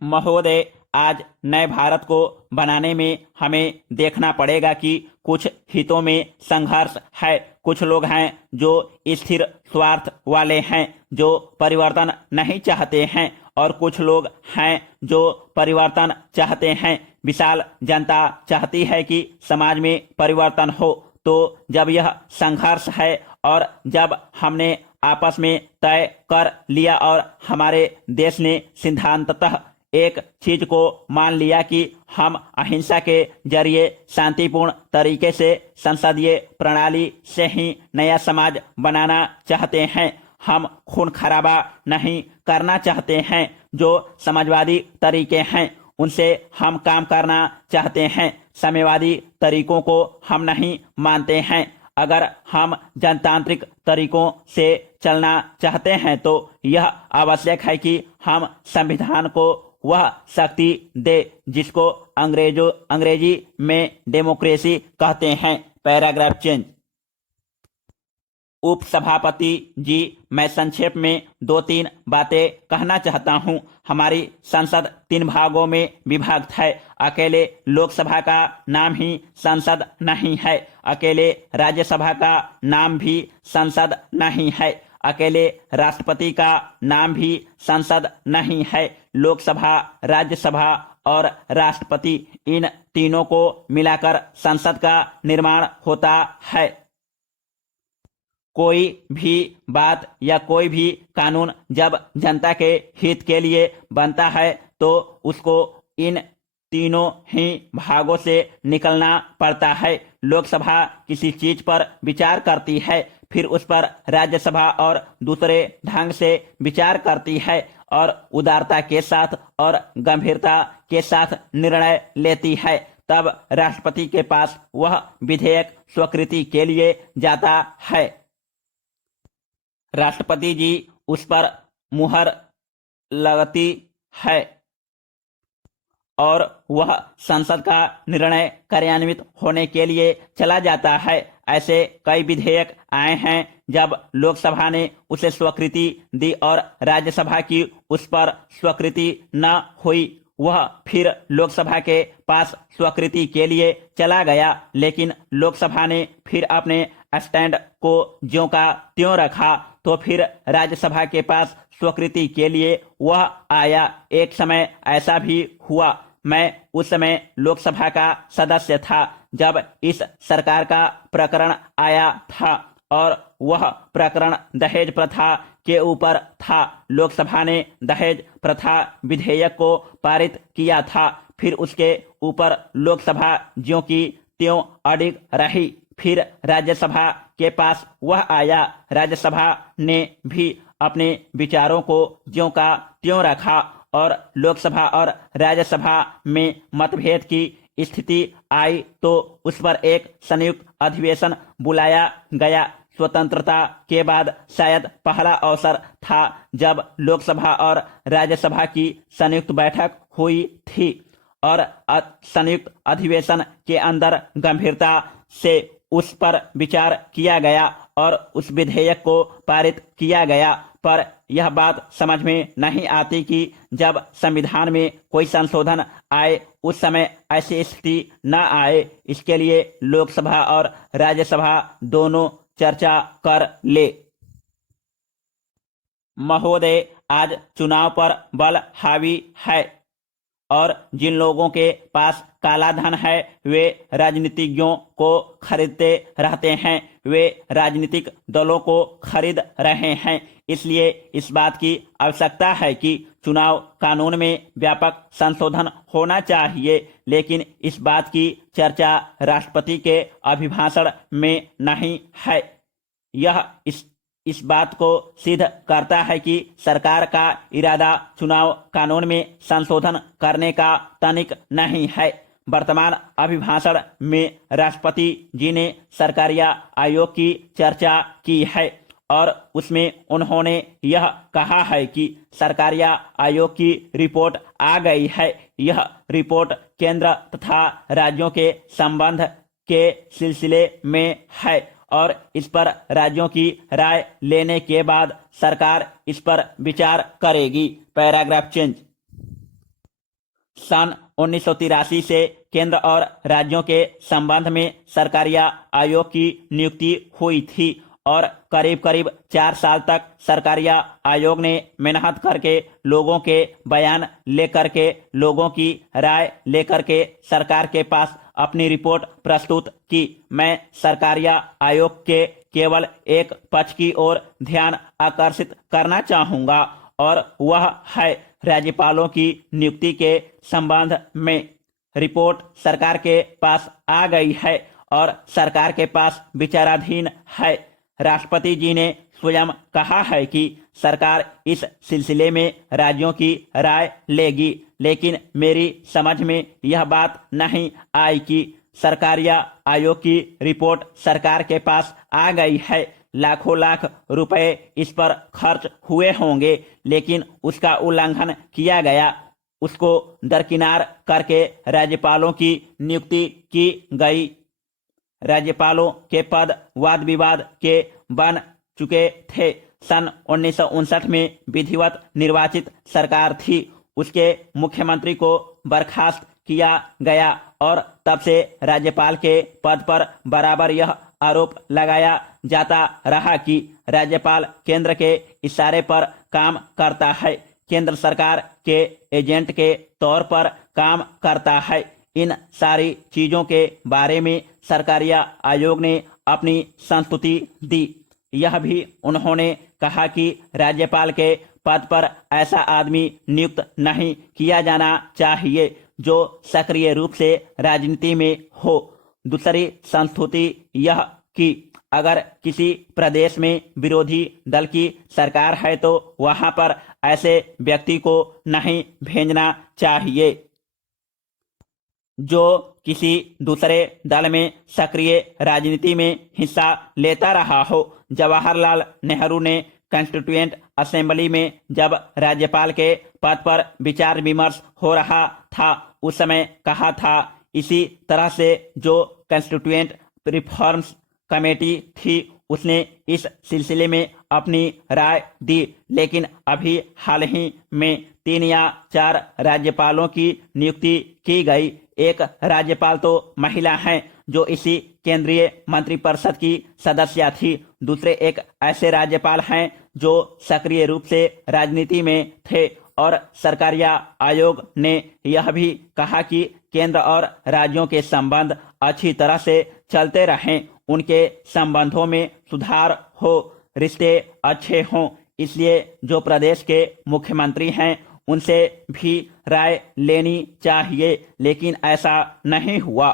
महोदय, आज नए भारत को बनाने में हमें देखना पड़ेगा कि कुछ हितों में संघर्ष है। कुछ लोग हैं जो स्थिर स्वार्थ वाले हैं, जो परिवर्तन नहीं चाहते हैं, और कुछ लोग हैं जो परिवर्तन चाहते हैं। विशाल जनता चाहती है कि समाज में परिवर्तन हो। तो जब यह संघर्ष है और जब हमने आपस में तय कर लिया और हमारे देश ने सिद्धांततः एक चीज को मान लिया कि हम अहिंसा के जरिए शांतिपूर्ण तरीके से संसदीय प्रणाली से ही नया समाज बनाना चाहते हैं। हम खून खराबा नहीं करना चाहते हैं। जो समाजवादी तरीके हैं उनसे हम काम करना चाहते हैं। साम्यवादी तरीकों को हम नहीं मानते हैं। अगर हम जनतांत्रिक तरीकों से चलना चाहते हैं तो यह आवश्यक है कि हम संविधान को वह शक्ति दे जिसको अंग्रेजी में डेमोक्रेसी कहते हैं। Paragraph change. उपसभापति जी, मैं संक्षेप में 2-3 बातें कहना चाहता हूं। हमारी संसद 3 भागों में विभक्त है। अकेले लोकसभा का नाम ही संसद नहीं है। अकेले राज्यसभा का नाम भी संसद नहीं है। अकेले राष्ट्रपति का नाम भी संसद नहीं है। लोकसभा, राज्यसभा और राष्ट्रपति, इन तीनों को मिलाकर संसद का निर्माण होता है। कोई भी बात या कोई भी कानून जब जनता के हित के लिए बनता है तो उसको इन तीनों ही भागों से निकलना पड़ता है। लोकसभा किसी चीज पर विचार करती है, फिर उस पर राज्यसभा और दूसरे ढंग से विचार करती है और उदारता के साथ और गंभीरता के साथ निर्णय लेती है। तब राष्ट्रपति के पास वह विधेयक स्वीकृति के लिए जाता है। राष्ट्रपति जी उस पर मुहर लगती है और वह संसद का निर्णय कार्यान्वित होने के लिए चला जाता है। ऐसे कई विधेयक आए हैं जब लोकसभा ने उसे स्वीकृति दी और राज्यसभा की उस पर स्वीकृति न हुई। वह फिर लोकसभा के पास स्वीकृति के लिए चला गया, लेकिन लोकसभा ने फिर अपने स्टैंड को ज्यों का त्यों रखा। तो फिर राज्यसभा के पास स्वीकृति के लिए वह आया। एक समय ऐसा भी हुआ, मैं उस समय लोकसभा का सदस्य था, जब इस सरकार का प्रकरण आया था और वह प्रकरण दहेज प्रथा के ऊपर था। लोकसभा ने दहेज प्रथा विधेयक को पारित किया था। फिर उसके ऊपर लोकसभा ज्यों की त्यों अडिग रही। फिर राज्यसभा के पास वह आया। राज्यसभा ने भी अपने विचारों को ज्यों का त्यों रखा और लोकसभा और राज्यसभा में मतभेद की स्थिति आई तो उस पर एक संयुक्त अधिवेशन बुलाया गया। स्वतंत्रता के बाद शायद पहला अवसर था जब लोकसभा और राज्यसभा की संयुक्त बैठक हुई थी और संयुक्त अधिवेशन के अंदर गंभीरता से उस पर विचार किया गया और उस विधेयक को पारित किया गया। पर यह बात समझ में नहीं आती कि जब संविधान में कोई संशोधन आए उस समय ऐसी स्थिति न आए। इसके लिए लोकसभा और राज्यसभा दोनों चर्चा कर ले। महोदय, आज चुनाव पर बल हावी है और जिन लोगों के पास काला धन है वे राजनीतिज्ञों को खरीदते रहते हैं। वे राजनीतिक दलों को खरीद रहे हैं। इसलिए इस बात की आवश्यकता है कि चुनाव कानून में व्यापक संशोधन होना चाहिए, लेकिन इस बात की चर्चा राष्ट्रपति के अभिभाषण में नहीं है। यह इस बात को सिद्ध करता है कि सरकार का इरादा चुनाव कानून में संशोधन करने का तनिक नहीं है। वर्तमान अभिभाषण में राष्ट्रपति जी ने सरकारिया आयोग की चर्चा की है और उसमें उन्होंने यह कहा है कि सरकारिया आयोग की रिपोर्ट आ गई है। यह रिपोर्ट केंद्र तथा राज्यों के संबंध के सिलसिले में है और इस पर राज्यों की राय लेने के बाद सरकार इस पर विचार करेगी। Paragraph change. सन 1983 से केंद्र और राज्यों के संबंध में सरकारिया आयोग की नियुक्ति हुई थी और करीब करीब 4 साल तक सरकारिया आयोग ने मेहनत करके लोगों के बयान लेकर के लोगों की राय लेकर के सरकार के पास अपनी रिपोर्ट प्रस्तुत की। मैं सरकारिया आयोग के केवल एक पक्ष की ओर ध्यान आकर्षित करना चाहूंगा और वह है राज्यपालों की नियुक्ति के संबंध में। रिपोर्ट सरकार के पास आ गई है और सरकार के पास विचाराधीन है। राष्ट्रपति जी ने स्वयं कहा है कि सरकार इस सिलसिले में राज्यों की राय लेगी, लेकिन मेरी समझ में यह बात नहीं आई कि सरकारिया आयोग की रिपोर्ट सरकार के पास आ गई है। लाखों लाख रुपए इस पर खर्च हुए होंगे, लेकिन उसका उल्लंघन किया गया। उसको दरकिनार करके राज्यपालों की नियुक्ति की गई। राज्यपालों के पद वाद विवाद के बन चुके थे। सन 1959 में विधिवत निर्वाचित सरकार थी, उसके मुख्यमंत्री को बर्खास्त किया गया और तब से राज्यपाल के पद पर बराबर यह आरोप लगाया जाता रहा कि राज्यपाल केंद्र के इशारे पर काम करता है, केंद्र सरकार के एजेंट के तौर पर काम करता है। इन सारी चीजों के बारे में सरकारिया आयोग ने अपनी संस्तुति दी। यह भी उन्होंने कहा कि राज्यपाल के पद पर ऐसा आदमी नियुक्त नहीं किया जाना चाहिए जो सक्रिय रूप से राजनीति में हो। दूसरी संस्तुति यह कि अगर किसी प्रदेश में विरोधी दल की सरकार है तो वहां पर ऐसे व्यक्ति को नहीं भेजना चाहिए जो किसी दूसरे दल में सक्रिय राजनीति में हिस्सा लेता रहा हो। जवाहरलाल नेहरू ने कॉन्स्टिट्यूएंट असेंबली में जब राज्यपाल के पद पर विचार विमर्श हो रहा था, उस समय कहा था। इसी तरह से जो कॉन्स्टिट्यूएंट रिफॉर्म्स कमेटी थी उसने इस सिलसिले में अपनी राय दी, लेकिन अभी हाल ही में 3 या 4 राज्यपालों की नियुक्ति की गई। एक राज्यपाल तो महिला हैं जो इसी केंद्रीय मंत्रिपरिषद की सदस्य थी। दूसरे एक ऐसे राज्यपाल हैं जो सक्रिय रूप से राजनीति में थे और सरकारिया आयोग ने यह भी कहा कि केंद्र और राज्यों के संबंध अच्छी तरह से चलते रहें, उनके संबंधों में सुधार हो, रिश्ते अच्छे हों। इसलिए जो प्रदेश के मुख्यमंत्री हैं उनसे भी राय लेनी चाहिए, लेकिन ऐसा नहीं हुआ।